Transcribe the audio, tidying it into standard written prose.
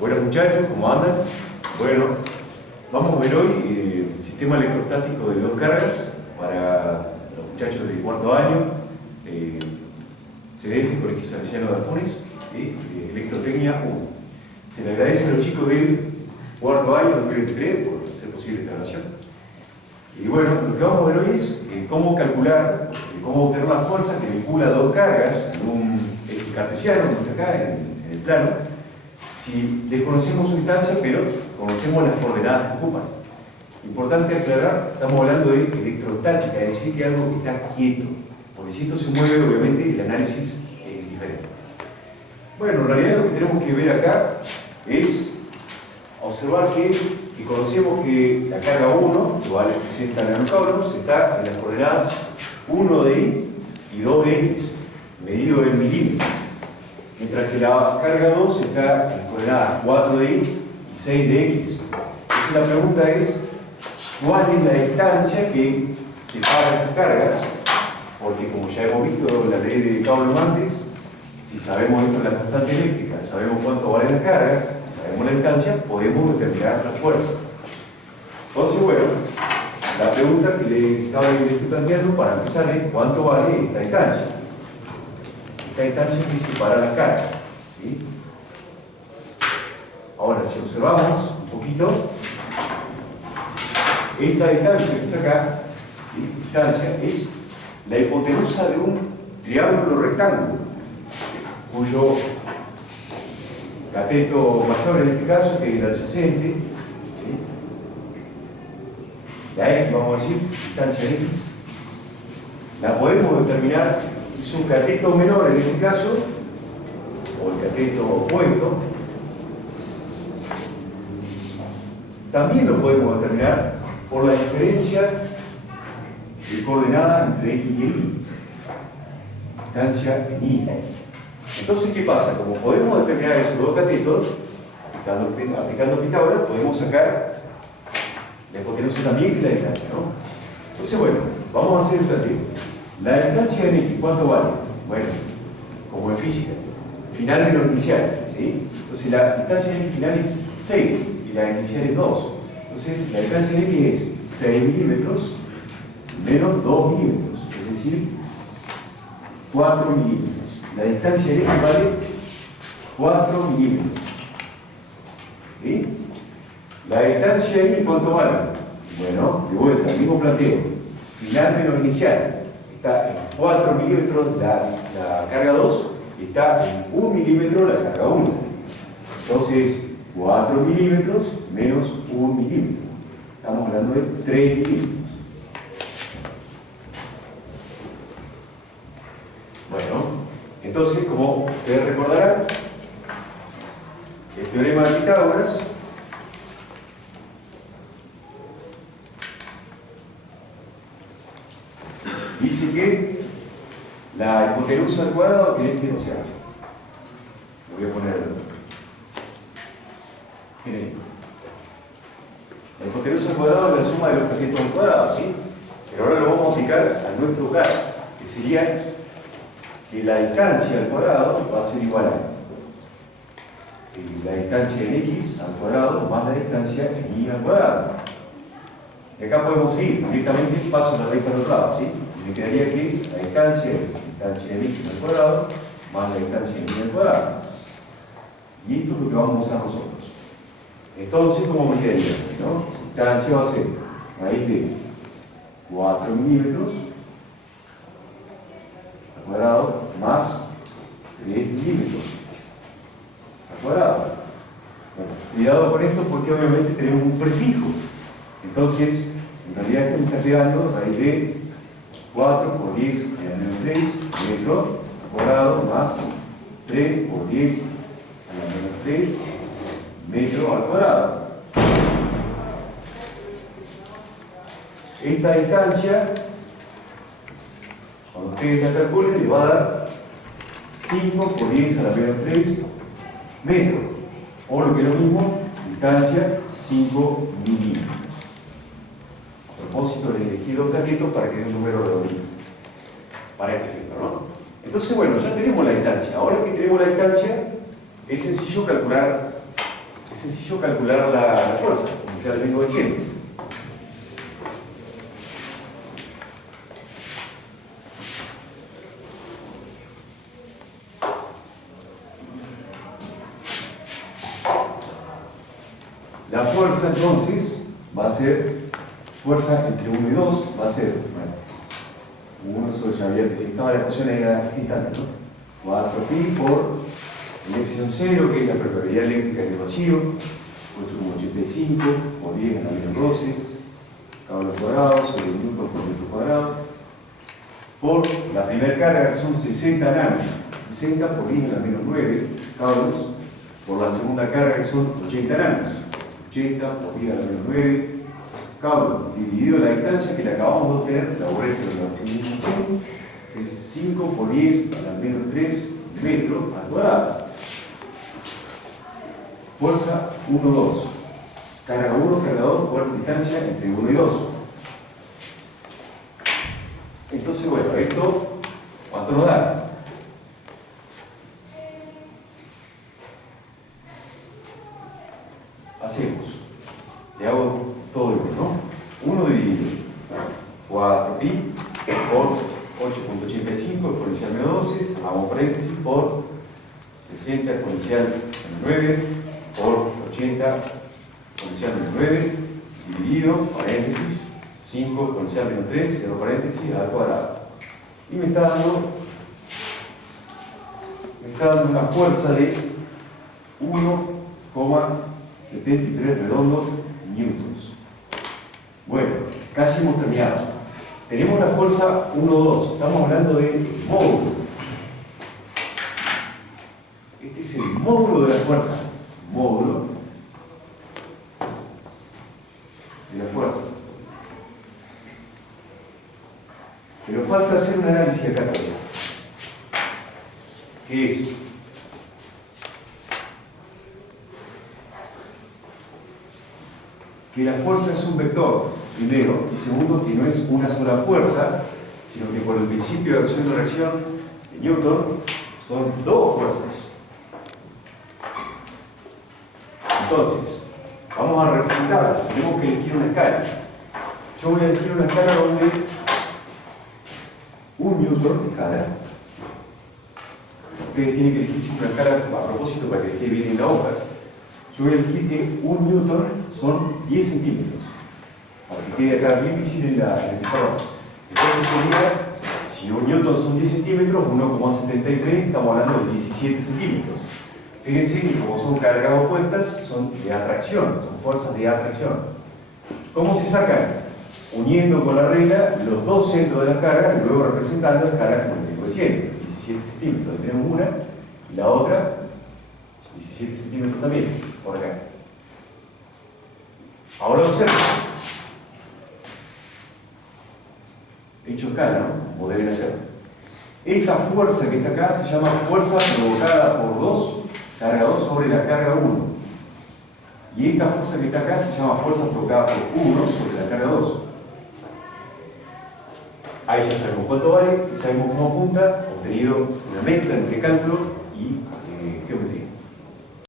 Buenas muchachos, ¿cómo andan? Bueno, vamos a ver hoy el sistema electrostático de dos cargas para los muchachos del cuarto año, CDF, Colegio Salesiano de Alfunes, Electrotecnia 1. Se le agradece a los chicos del cuarto año 2023 por hacer posible esta grabación. Y bueno, lo que vamos a ver hoy es cómo calcular, cómo obtener la fuerza que vincula dos cargas en un eje cartesiano, como está acá en el plano, si desconocemos su distancia, pero conocemos las coordenadas que ocupan. Importante aclarar, estamos hablando de electrostática, es decir, que algo que está quieto, porque si esto se mueve, obviamente el análisis es diferente. Bueno, en realidad lo que tenemos que ver acá es observar que conocemos que la carga 1, que vale 60 nanocoulombs, está en las coordenadas 1 de y y 2 de x, medido en milímetros. Mientras que la carga 2 está en las coordenadas 4 de y y 6 de x. Entonces la pregunta es, ¿cuál es la distancia que separa esas cargas? Porque como ya hemos visto la ley de Coulomb antes, si sabemos esto de la constante eléctrica, sabemos cuánto valen las cargas, sabemos la distancia, podemos determinar la fuerza. Entonces, bueno, la pregunta que le estoy planteando para empezar es ¿cuánto vale esta distancia? Esta distancia que separa las cargas, ¿sí? Ahora, si observamos un poquito, esta distancia que está acá, ¿sí? Distancia es la hipotenusa de un triángulo rectángulo, cuyo cateto mayor en este caso, que es el adyacente, ¿sí? La x, vamos a decir, distancia x, la podemos determinar, es un cateto menor en este caso, o el cateto opuesto. También lo podemos determinar por la diferencia de coordenada entre x y y, distancia en y. Entonces, ¿qué pasa? Como podemos determinar esos dos catetos, aplicando Pitágoras, podemos sacar la hipotenusa también que la distancia, ¿no? Entonces, bueno, vamos a hacer el planteo. La distancia en x, ¿cuánto vale? Bueno, como en física, final menos inicial, ¿sí? Entonces, la distancia en x final es 6 y la inicial es 2. Entonces, la distancia en x es 6 milímetros menos 2 milímetros, es decir, 4 milímetros. La distancia en x vale 4 milímetros. ¿Sí? La distancia en y, ¿cuánto vale? Bueno, de vuelta, el mismo planteo. Final menos inicial. Está en 4 milímetros la carga 2, está en 1 milímetro la carga 1. Entonces, 4 milímetros menos 1 milímetro. Estamos hablando de 3 milímetros. Bueno, entonces, como ustedes recordarán, el teorema de Pitágoras dice que la hipotenusa al cuadrado tiene que, o sea, lo voy a poner en esto. La hipotenusa al cuadrado es la suma de los catetos al cuadrado, ¿sí? Pero ahora lo vamos a aplicar a nuestro caso, que sería que la distancia al cuadrado va a ser igual a la distancia en x al cuadrado más la distancia en y al cuadrado. Y acá podemos seguir directamente, paso la raíz para el otro lado, ¿sí? Y me quedaría que la distancia es la distancia en x al cuadrado más la distancia en y al cuadrado. Y esto es lo que vamos a usar nosotros. Entonces, ¿cómo me quedaría? ¿No? La distancia va a ser raíz de 4 milímetros al cuadrado más 3 milímetros al cuadrado. Bueno, cuidado con esto porque obviamente tenemos un prefijo. Entonces, en realidad esto me está quedando raíz de 4 por 10 a la menos 3 metros al cuadrado más 3 por 10 a la menos 3 metros al cuadrado. Esta distancia, cuando ustedes la calculen, les va a dar 5 por 10 a la menos 3 metros. O lo que es lo mismo, distancia 5 milímetros. A propósito, les elegí dos catetos para que dé un número redondito. Para este ejemplo, ¿no? Entonces, bueno, ya tenemos la distancia. Ahora que tenemos la distancia, es sencillo calcular sencillo calcular la fuerza, como ya les vengo diciendo. La fuerza entonces va a ser, fuerza entre 1 y 2 va a ser, bueno, 1 sobre ya había, estaba la ecuación era instante, ¿no? 4pi por el epsilon 0, que es la permeabilidad eléctrica en el vacío, 8,85 por 10 en la menos 12, cable al cuadrado, sobre newton por metro cuadrado, por la primera carga que son 60 nanos, 60 por 10 en la menos 9 cabos, por la segunda carga que son 80 nanos, 80 por 10 a la menos 9 cabos, dividido la distancia que le acabamos de obtener, la borré de la optimización, es 5 por 10 a la menos 3 metros al cuadrado. Fuerza 1, 2. Carga 1, carga 2, por distancia entre 1 y 2. Entonces, bueno, esto, ¿cuánto nos da? Hacemos, le hago todo esto, ¿no? 1 dividido 4pi por 8,85 exponencial menos 12, vamos paréntesis, por 60 exponencial menos 9 por 80 exponencial menos 9 dividido, paréntesis, 5 exponencial menos 3, cierro paréntesis, al cuadrado. Y me está dando una fuerza de 1,73 redondo newtons. Bueno, casi hemos terminado. Tenemos la fuerza 1, 2, estamos hablando de módulo. Este es el módulo de la fuerza. Módulo de la fuerza. Pero falta hacer un análisis acá todavía. ¿Qué es? Que la fuerza es un vector, primero, y segundo, que no es una sola fuerza, sino que por el principio de acción y reacción de Newton son dos fuerzas. Entonces, vamos a representarla. Tenemos que elegir una escala. Yo voy a elegir una escala donde 1 newton de escala. Ustedes tienen que elegir siempre una escala a propósito para que esté bien en la hoja. Yo voy a elegir que 1 newton son 10 centímetros. Para que quede acá bien visible en el pizarrón. Entonces sería, si 1 newton son 10 centímetros, 1,73 estamos hablando de 17 centímetros. Fíjense que como son cargas opuestas, son de atracción, son fuerzas de atracción. ¿Cómo se sacan? Uniendo con la regla los dos centros de la carga y luego representando la carga con el coeficiente, 17 centímetros. Ahí tenemos una y la otra, 17 centímetros también, por acá. Ahora observen. Hecho escala, ¿no? Como deben hacer. Esta fuerza que está acá se llama fuerza provocada por 2, carga 2 sobre la carga 1. Y esta fuerza que está acá se llama fuerza provocada por 1 sobre la carga 2. Ahí ya sabemos cuánto vale, sabemos cómo apunta, obtenido una mezcla entre cálculo